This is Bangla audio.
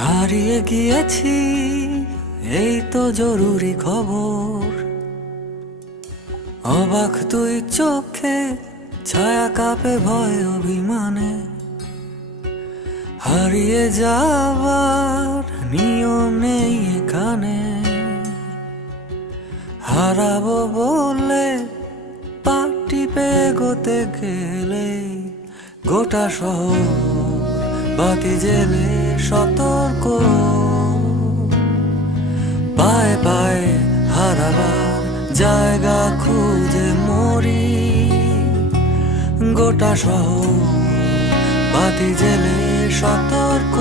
হারিয়ে গিয়েছি, এই তো জরুরি খবর। অবাক তুই চোখে, ছায়া কাঁপে ভয় অভিমানে। হারিয়ে যাবার নিয়ম নেই এখানে। হারাবো বলে পাটি পে গোতে গেলে গোটা শহর বাতি জেলে সতর্ক। পায়ে পায়ে হারাবার জায়গা খুঁজে মরি। গোটা শহর বাতি জেলে সতর্ক।